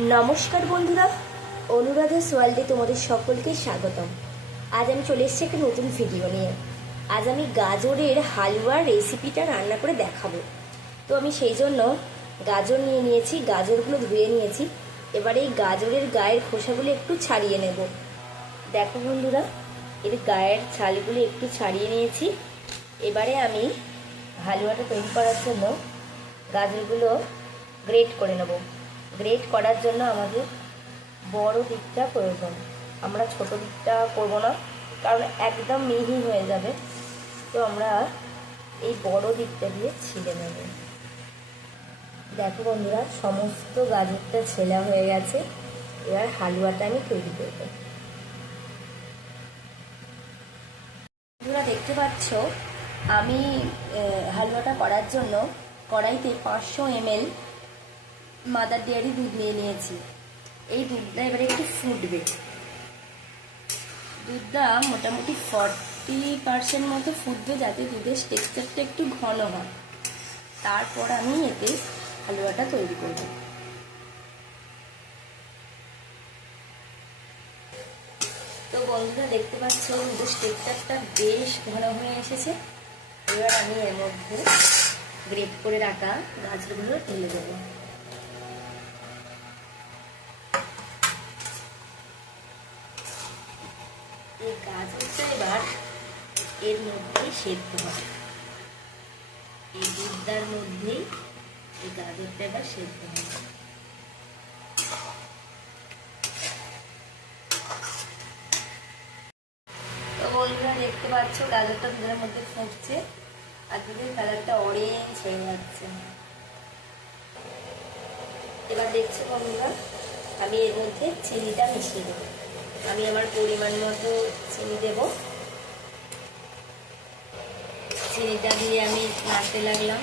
নমস্কার বন্ধুরা, অনুরাধা সোয়াল্ডে তোমাদের সকলকে স্বাগতম। আজ আমি চলে এসেছি একটা নতুন ভিডিও নিয়ে। আজ আমি গাজরের হালুয়ার রেসিপিটা রান্না করে দেখাবো। তো আমি সেই জন্য গাজর নিয়ে নিয়েছি, গাজরগুলো ধুয়ে নিয়েছি। এবারে এই গাজরের গায়ের খোসাগুলো একটু ছাড়িয়ে নেব। দেখো বন্ধুরা, এর গায়ের ছালগুলো একটু ছাড়িয়ে নিয়েছি। এবারে আমি হালুয়াটা তৈরি করার জন্য গাজরগুলো গ্রেট করে নেব। গ্রেট করার জন্য আমাদের বড় দিকটা প্রয়োজন। আমরা ছোট দিকটা করব না, কারণ একদম মিহি হয়ে যাবে। তো আমরা এই বড় দিকটা দিয়ে ছিলে নেব। দেখো বন্ধুরা, সমস্ত গাজরটা ছেলা হয়ে গেছে। এবার হালুয়াটা আমি তৈরি করব। বন্ধুরা, দেখতে পাচ্ছ, আমি হালুয়াটা করার জন্য কড়াইতে পাঁচশো এমএল মাদার ডেয়ারি দুধ নিয়ে নিয়েছি। এই দুধটা এবারে একটু ফুটবে। দুধটা মোটামুটি ফর্টি পার্সেন্ট মতো ফুটবে যাতে দুধের টেক্সচারটা একটু ঘন হয়। তারপর আমি এতে হালুয়াটা তৈরি করব। তো বন্ধুরা, দেখতে পাচ্ছ, দুধের টেক্সচারটা বেশ ঘন হয়ে এসেছে। এবার আমি এর মধ্যে গ্রেট করে রাখা গাজরগুলো ঢেলে দেবো। এই গাজরটা এবার এর মধ্যেই সেদ্ধ হবে। এই দুধটার মধ্যেই এই গাজরটা এবার সেদ্ধ হবে। তো বন্ধুরা, দেখতে পাচ্ছ, গাজরটা দুধের মধ্যে ফুটছে আর দুধের কালারটা অরেঞ্জ হয়ে যাচ্ছে। এবার দেখছ বন্ধুরা, আমি এর মধ্যে চিনিটা মিশিয়ে দেবো। আমি আমার পরিমাণ মতো চিনি দেব। চিনিটা দিয়ে আমি নাড়তে লাগলাম।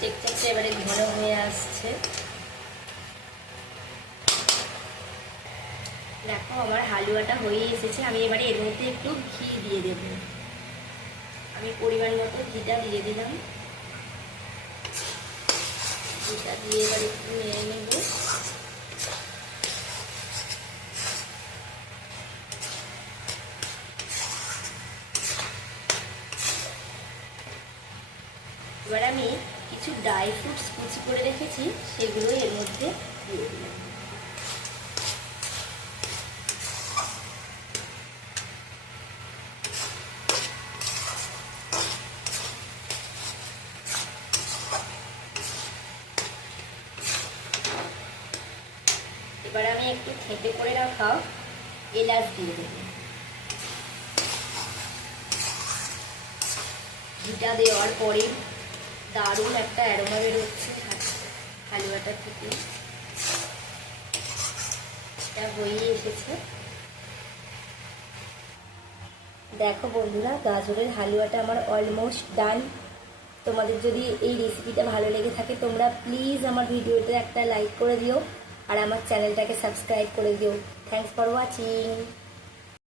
টেক্সচারটা এবারে ঘন হয়ে আসছে। দেখো, আমার হালুয়াটা হয়ে এসেছে, আমি এবারে এর মধ্যে একটু ঘি দিয়ে দেব। আমি পরিমাণ মতো ঘিটা দিয়ে দিলাম। ঘিটা দিয়ে এবার একটু নেড়ে নেব। এবার আমি কিছু ড্রাই ফ্রুটস কুচি করে রেখেছি, সেগুলোই এর মধ্যে দিয়ে দিলাম। এবার আমি একটু থেঁটে করে রাখা এলাচ দিয়ে দেব। ঘিটা দেওয়ার পরে দারুণ একটা অ্যারোমা বেরোচ্ছে হালুয়াটা থেকে। এটা হয়ে এসেছে। দেখো বন্ধুরা, গাজরের হালুয়াটা আমার অলমোস্ট ডান তোমাদের যদি এই রেসিপিটা ভালো লেগে থাকে, তোমরা প্লিজ আমার ভিডিওতে একটা লাইক করে দিও। আর আমার চ্যানেলটাকে সাবস্ক্রাইব করে দিও। Thanks for watching